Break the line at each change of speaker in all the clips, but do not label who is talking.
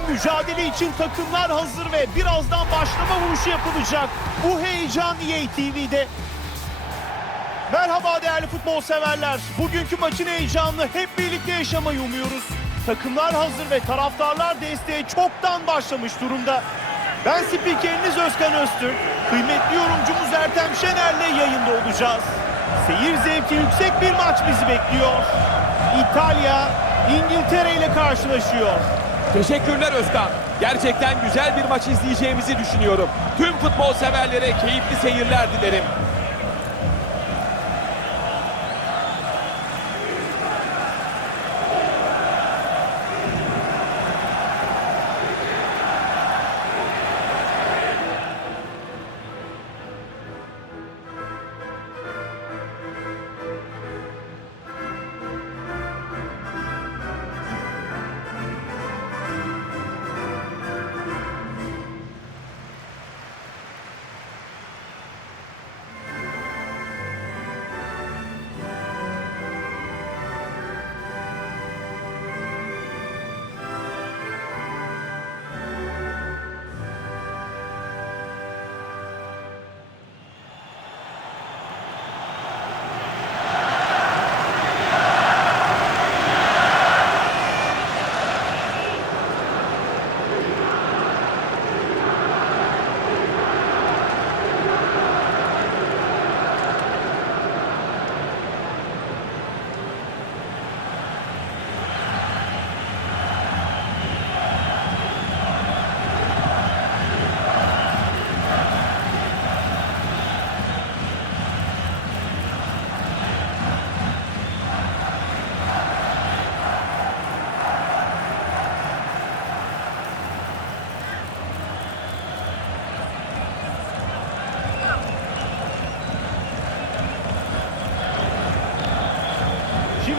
Yeniden mücadele için takımlar hazır ve birazdan başlama vuruşu yapılacak. Bu heyecan EA TV'de. Merhaba değerli futbol severler. Bugünkü maçın heyecanını hep birlikte yaşamayı umuyoruz. Takımlar hazır ve taraftarlar desteğe çoktan başlamış durumda. Ben spikeriniz Özkan Öztürk. Kıymetli yorumcumuz Ertem Şener'le yayında olacağız. Seyir zevki yüksek bir maç bizi bekliyor. İtalya İngiltere ile karşılaşıyor.
Teşekkürler Özkan. Gerçekten güzel bir maç izleyeceğimizi düşünüyorum. Tüm futbol severlere keyifli seyirler dilerim.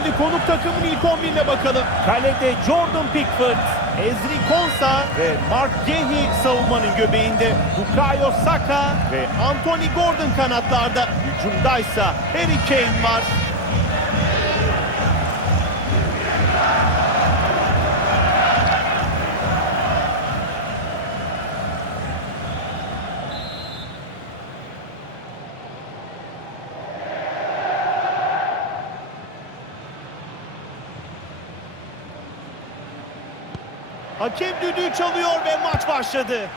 Şimdi konuk takımın ilk 11'ine bakalım. Kalede Jordan Pickford, Ezri Konsa ve Mark Gehi savunmanın göbeğinde. Bukayo Saka ve Anthony Gordon kanatlarda. Hücumdaysa Harry Kane var. Hakem düdüğü çalıyor ve maç başladı.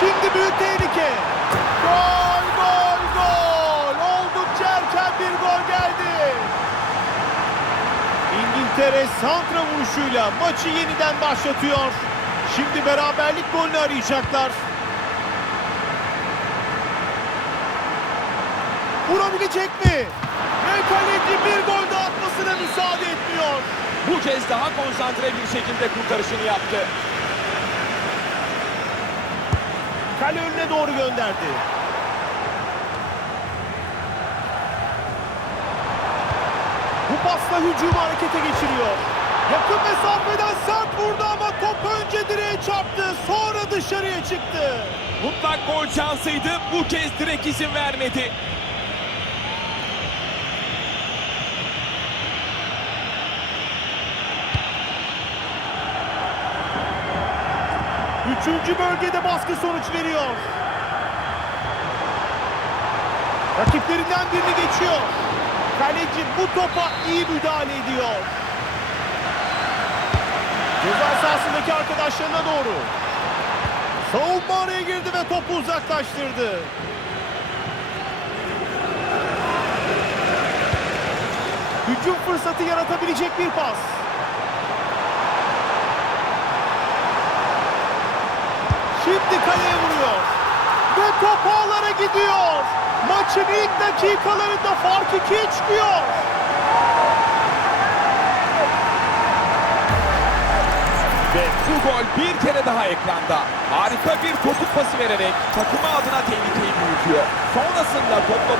Şimdi büyük tehlike. Gol, gol, gol. Oldukça erken bir gol geldi. İngiltere santra vuruşuyla maçı yeniden başlatıyor. Şimdi beraberlik golünü arayacaklar. Vurabilecek mi? Ve kaleci bir gol daha atmasına müsaade etmiyor.
Bu kez daha konsantre bir şekilde kurtarışını yaptı.
Kale önüne doğru gönderdi. Bu pasla hücumu harekete geçiriyor. Yakın mesafeden sert vurdu ama top önce direğe çarptı. Sonra dışarıya çıktı.
Mutlak gol şansıydı. Bu kez direkt izin vermedi.
Üçüncü bölgede baskı sonuç veriyor. Rakiplerinden birini geçiyor. Kaleci bu topa iyi müdahale ediyor. Ceza sahasındaki arkadaşlarına doğru. Savunma araya girdi ve topu uzaklaştırdı. Hücum fırsatı yaratabilecek bir pas. Şimdi kaleye vuruyor. Ve top ağlara gidiyor. Maçın ilk dakikalarında fark ikiye çıkıyor.
Ve bu gol bir kere daha ekranda. Harika bir topuk pası vererek takımı adına tehlikeyi büyütüyor. Sonrasında topla